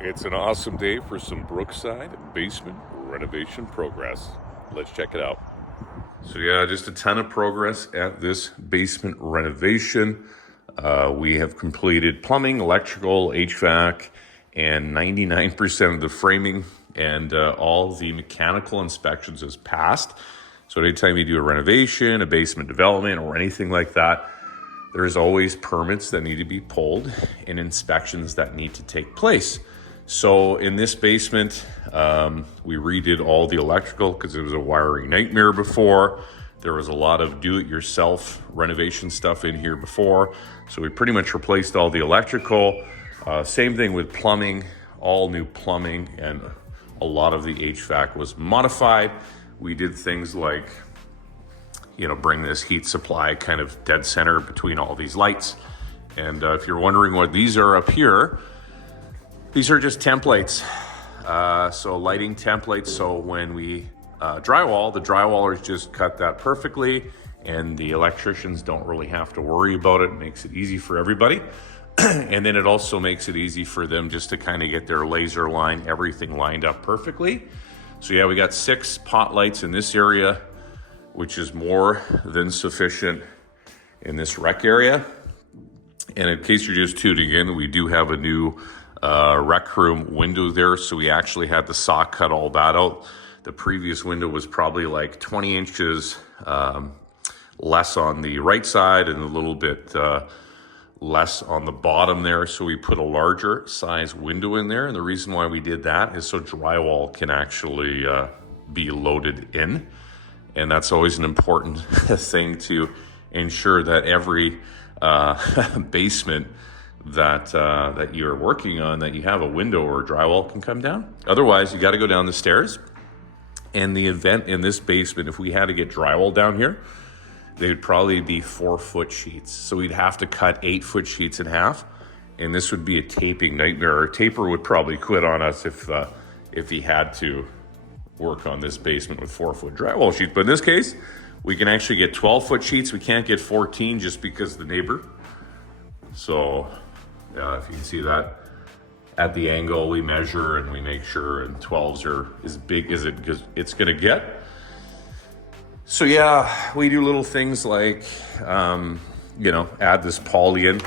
It's an awesome day for some Brookside basement renovation progress. Let's check it out. So yeah, just a ton of progress at this basement renovation. We have completed plumbing, electrical, HVac, and 99% of the framing, and all the mechanical inspections is passed. So anytime you do a renovation, a basement development, or anything like that, there's always permits that need to be pulled and inspections that need to take place. So in this basement, we redid all the electrical because it was a wiring nightmare before. There was a lot of do-it-yourself renovation stuff in here before. So we pretty much replaced all the electrical. Same thing with plumbing, all new plumbing, and a lot of the HVac was modified. We did things like, bring this heat supply kind of dead center between all these lights. And if you're wondering what these are up here, these are just templates. So lighting templates. So when we drywall, the drywallers just cut that perfectly, and the electricians don't really have to worry about it. It makes it easy for everybody. And then it also makes it easy for them just to kind of get their laser line, everything lined up perfectly. So yeah, we got 6 pot lights in this area, which is more than sufficient in this rec area. And in case you're just tuning in, we do have a new rec room window there. So we actually had the saw cut all that out. The previous window was probably like 20 inches less on the right side and a little bit less on the bottom there. So we put a larger size window in there. And the reason why we did that is so drywall can actually be loaded in. And that's always an important thing to ensure that every basement that you're working on, that you have a window or a drywall can come down. Otherwise, you got to go down the stairs. And the event in this basement, if we had to get drywall down here, they would probably be 4-foot sheets. So we'd have to cut 8-foot sheets in half. And this would be a taping nightmare. Our taper would probably quit on us if he had to work on this basement with 4-foot drywall sheets. But in this case, we can actually get 12-foot sheets. We can't get 14 just because of the neighbor. So yeah, if you can see that at the angle, we measure and we make sure, and 12s are as big as it's gonna get. So yeah, we do little things like, add this poly in,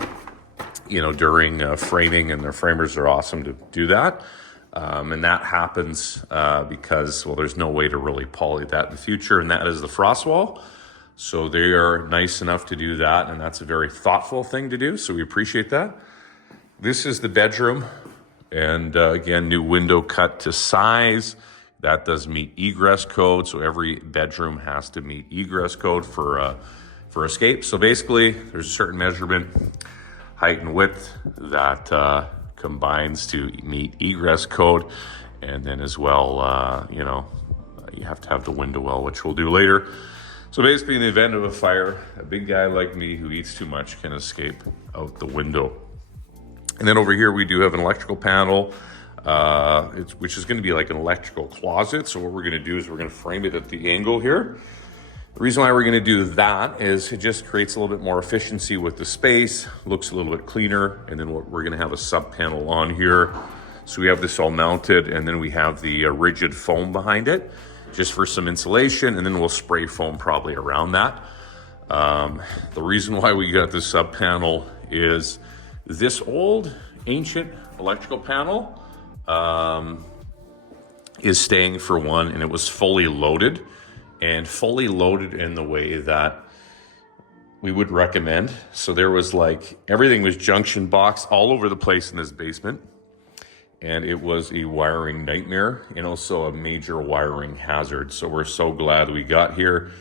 during framing, and the framers are awesome to do that. And that happens because, there's no way to really poly that in the future, and that is the frost wall. So they are nice enough to do that, and that's a very thoughtful thing to do, so we appreciate that. This is the bedroom, and again, new window cut to size. That does meet Egress Code, so every bedroom has to meet Egress Code for escape. So basically, there's a certain measurement, height and width, that combines to meet Egress Code. And then as well, you have to have the window well, which we'll do later. So basically, in the event of a fire, a big guy like me who eats too much can escape out the window. And then over here, we do have an electrical panel, which is going to be like an electrical closet. So what we're going to do is we're going to frame it at the angle here. The reason why we're going to do that is it just creates a little bit more efficiency with the space, looks a little bit cleaner. And then we're going to have a sub panel on here. So we have this all mounted, and then we have the rigid foam behind it just for some insulation. And then we'll spray foam probably around that. The reason why we got this sub panel is this old ancient electrical panel is staying for one, and it was fully loaded in the way that we would recommend. So there was everything was junction box all over the place in this basement, and it was a wiring nightmare and also a major wiring hazard. So we're so glad we got here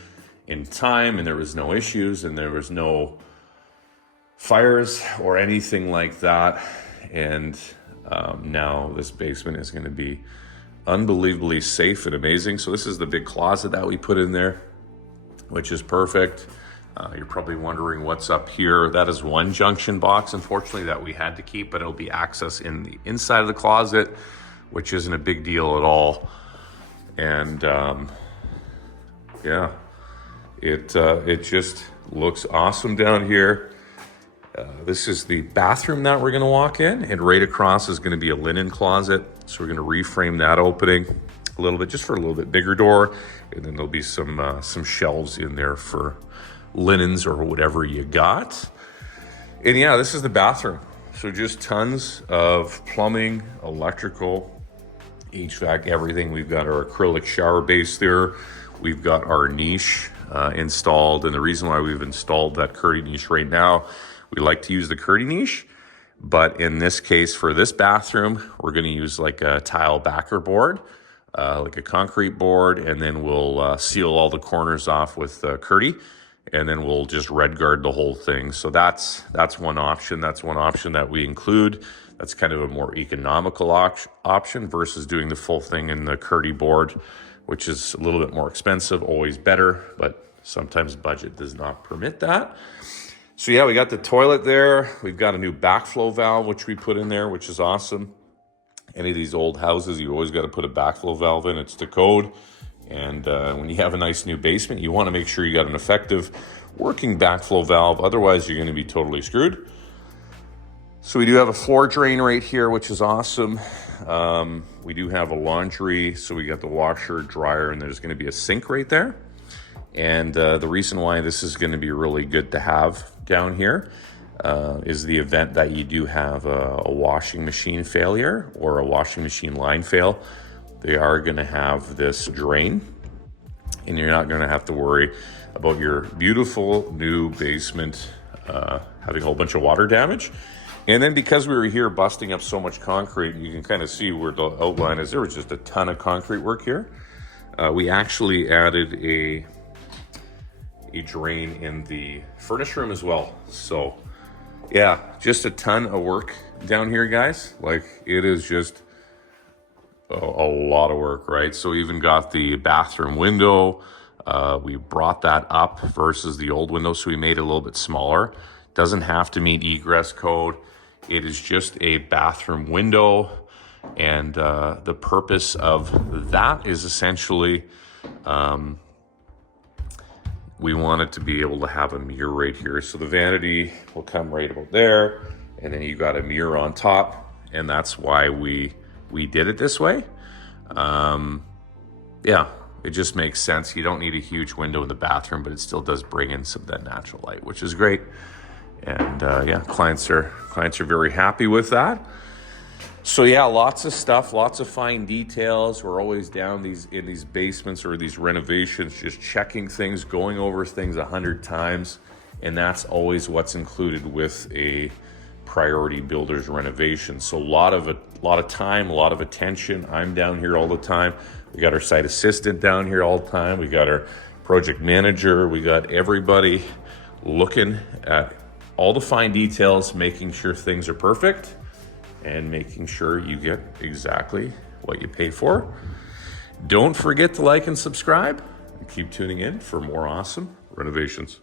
in time, and there was no issues, and there was no fires or anything like that. And now this basement is going to be unbelievably safe and amazing. So this is the big closet that we put in there, which is perfect. You're probably wondering what's up here. That is one junction box, unfortunately, that we had to keep, but it'll be access in the inside of the closet, which isn't a big deal at all. And it just looks awesome down here. This is the bathroom that we're going to walk in, and right across is going to be a linen closet. So we're going to reframe that opening a little bit, just for a little bit bigger door, and then there'll be some shelves in there for linens or whatever you got. And yeah, this is the bathroom. So just tons of plumbing, electrical, HVac, everything. We've got our acrylic shower base there. We've got our niche installed, and the reason why we've installed that curdy niche right now, we like to use the curdy niche, but in this case, for this bathroom, we're going to use like a tile backer board, like a concrete board, and then we'll seal all the corners off with curdy, and then we'll just red guard the whole thing. So that's one option. That's one option that we include. That's kind of a more economical option versus doing the full thing in the curdy board, which is a little bit more expensive, always better, but sometimes budget does not permit that. So yeah, we got the toilet there. We've got a new backflow valve, which we put in there, which is awesome. Any of these old houses, you always got to put a backflow valve in. It's the code. And when you have a nice new basement, you want to make sure you got an effective working backflow valve. Otherwise, you're going to be totally screwed. So we do have a floor drain right here, which is awesome. We do have a laundry. So we got the washer, dryer, and there's going to be a sink right there. And the reason why this is going to be really good to have down here is the event that you do have a washing machine failure or a washing machine line fail. They are going to have this drain, and you're not going to have to worry about your beautiful new basement having a whole bunch of water damage. And then because we were here busting up so much concrete, you can kind of see where the outline is. There was just a ton of concrete work here. We actually added a drain in the furnace room as well. So yeah, just a ton of work down here, guys. Like, it is just a lot of work, right? So we even got the bathroom window. We brought that up versus the old window, so we made it a little bit smaller. Doesn't have to meet Egress Code. It is just a bathroom window, and the purpose of that is essentially we want it to be able to have a mirror right here. So the vanity will come right about there, and then you got a mirror on top, and that's why we did it this way. Yeah, it just makes sense. You don't need a huge window in the bathroom, but it still does bring in some of that natural light, which is great. And yeah, clients are very happy with that. So yeah, lots of stuff, lots of fine details. We're always down in these basements or these renovations, just checking things, going over things 100 times. And that's always what's included with a priority builder's renovation. So a lot of time, a lot of attention. I'm down here all the time. We got our site assistant down here all the time. We got our project manager. We got everybody looking at all the fine details, making sure things are perfect, and making sure you get exactly what you pay for. Don't forget to like and subscribe, and keep tuning in for more awesome renovations.